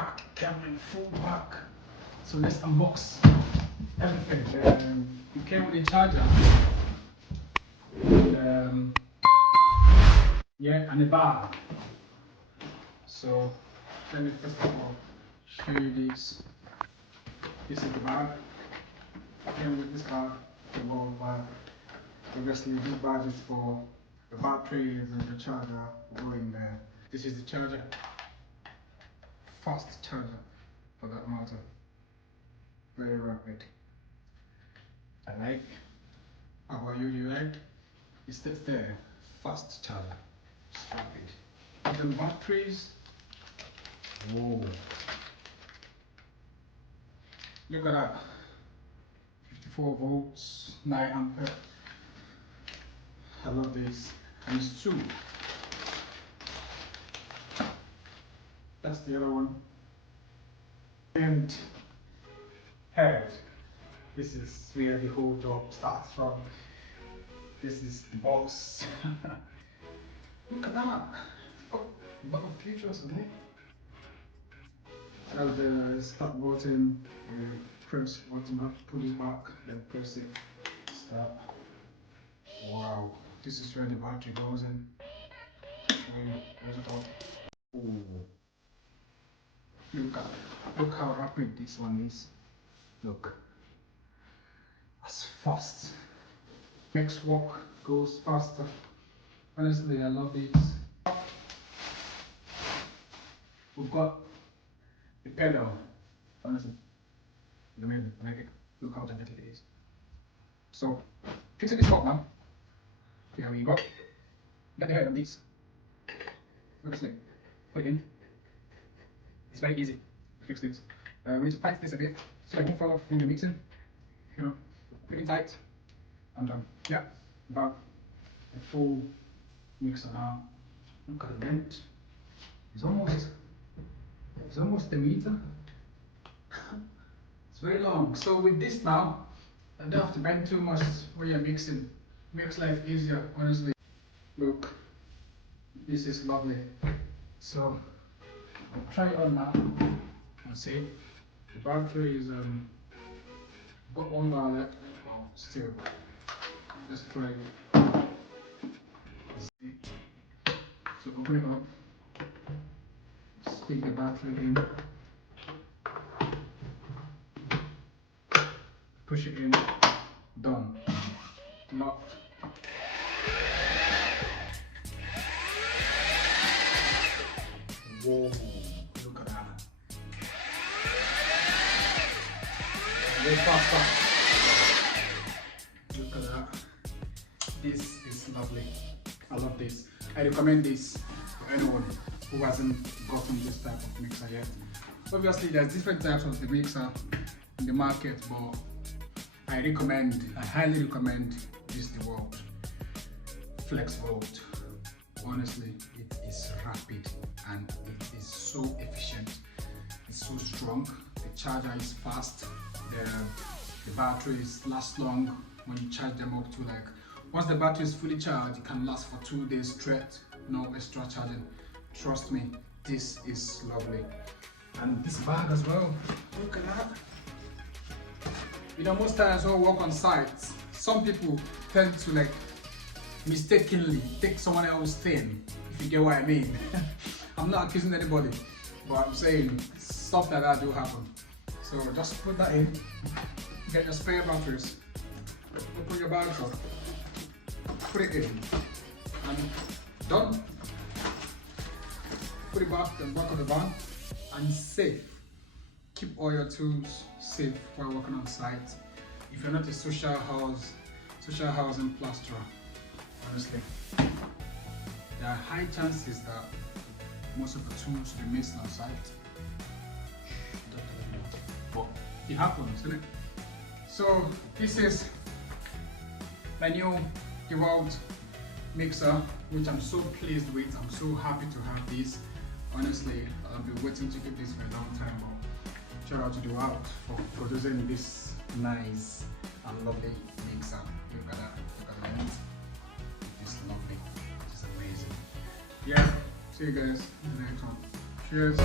pack, came in full pack. So let's unbox everything. It came with a charger, and, yeah, and a bag. So let me first of all show you this. This is the bag. Came with this bag, the whole bag. Obviously, this bag is for the batteries and the charger going there. This is the charger, fast charger for that matter. Very rapid. I like. How about you? You like? It sits there, fast charger, it's rapid. The batteries. Whoa! Look at that. 54 volts, 9 ampere. I love this. And it's two. That's the other one. And head. This is where the whole job starts from. This is the box. Look at that. Oh, a lot of features in it. That's the start button. You press button up, put it back, then press it. Start. Wow. This is where the battery goes in. Ooh. Look how rapid this one is. Look. That's fast. Makes work goes faster. Honestly, I love this. We've got the pedal. Honestly, look how gentle it is. So, fix this up now. See how you got. Get the head on this. Honestly, put it in. It's very easy to fix this. We need to tighten this a bit so I can fall off when you're mixing. You know, pretty tight. And yeah, about a full mixer now. Look at the length. It's almost a meter. It's very long. So with this now, I don't have to bend too much when you're mixing. Makes life easier, honestly. Look, this is lovely. So I'll try it on now and see. The battery is got 1 bar left. Oh, still. Let's try it. See. So open it up. Stick the battery in. Push it in. Done. Locked. Whoa, look at that. Way faster. Look at that. This is lovely. I love this. I recommend this for anyone who hasn't gotten this type of mixer yet. Obviously, there's different types of the mixer in the market, but I highly recommend this dewalt Flex Volt. Honestly, it is rapid and it is so efficient. It's so strong. The charger is fast. The batteries last long when you charge them up to, like, once the battery is fully charged, it can last for 2 days straight, no extra charging. Trust me, this is lovely. And this bag as well, look at that. You know, most times when we work on sites, some people tend to, like, mistakenly take someone else's thing, if you get what I mean. I'm not accusing anybody, but I'm saying stuff like that do happen. So just put that in, get your spare batteries, open your bags up, put it in, and done. Put it back in the back of the van, and safe. Keep all your tools safe while working on site. If you're not a social housing plasterer, honestly, there are high chances that most of the tools will be missed on site. But it happens, isn't it? So this is my new dewalt mixer, which I'm so pleased with. I'm so happy to have this. Honestly, I've been waiting to get this for a long time. But shout out to dewalt for producing this nice and lovely mixer. Look at that. Look at that. It's lovely. It's amazing. Yeah. See you guys in the next one. Cheers.